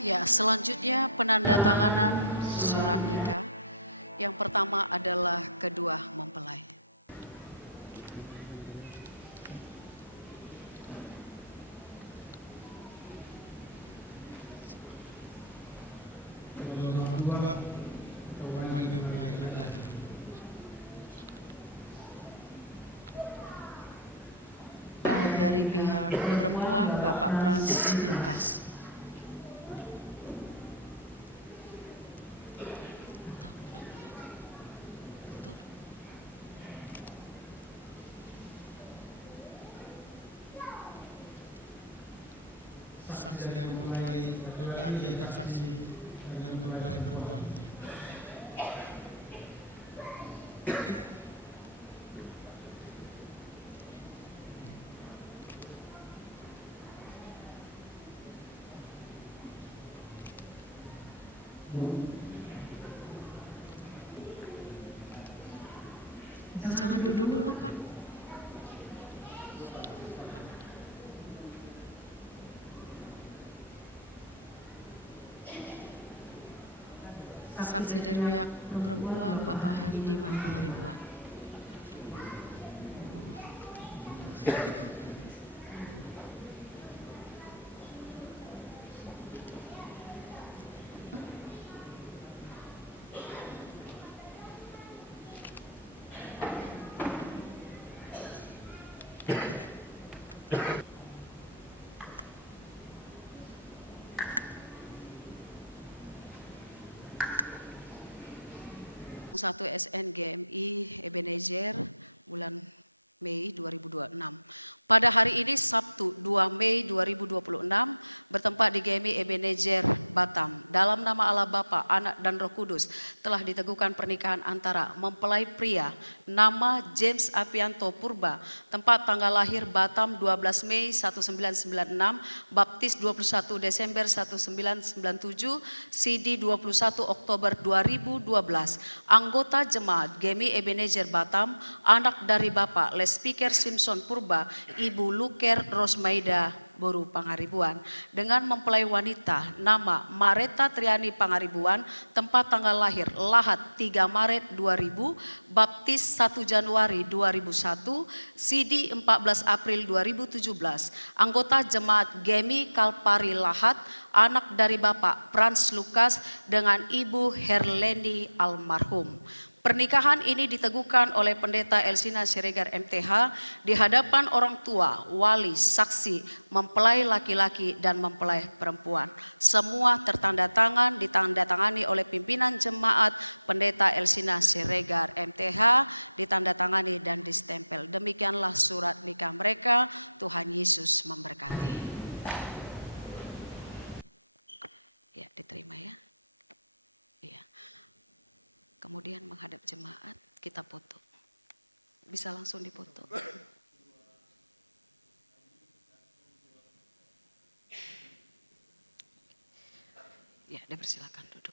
Ya, selanjutnya penandatanganan surat nikah. Yang pertama adalah kedua mempelai. Dari pihak perempuan Bapak Frans Lukas. Saksi dari mempelai laki-laki dan saksi dari mempelai perempuan. Jangan duduk dulu, Pak. Saksi dari pihak perempuan Bapak Hardiman Pangaribuan. Satu SN GMI Ebenezer bulan Mei 2026. Pada hari ini Sabtu 2 Mei 2026 bertempat di GMI Ebenezer Batam. Dalam nama Allah Bapa, Anak dan Roh Kudus telah diteguhkan pernikahan antara mempelai pria nama James Apianto Purba, tempat tanggal lahir Batam 12 Mei 1996, baptis 21 Desember 1997, CD 21 Oktober 2012, anggota jemaat GMI Ebenezer Batam, anak dari Bapak Les Speaker Simpson Purba, Ibu Luker Rosmaida Boru Pangaribuan, dengan mempelai wanita nama Mareta Triani Pangaribuan, tempat tanggal lahir Lahat 3 Maret 2000, baptis 1 Januari 2001, CD 14 April 2017, anggota jemaat GMI Kalpari Lahat, anak dari Bapak Frans Lukas dengan Ibu Herlendi almarhum. Pernikahan ini diteguhkan oleh Pendeta Elsina Siregar MTH di hadapan orang tua, wali, saksi, mempelai laki-laki dan mempelai perempuan. Semua ditandatangani oleh pimpinan jemaat Pendeta Elsina Siregar MTH, ditandatangani dan distempel. Demikianlah surat nikah mereka. Tuhan Yesus memberkati. Ya, diterima ya. Iya. Kemudian menghadap jemaat, kita foto. Bisa langsung dipoto. Ya, dipersilakan duduk.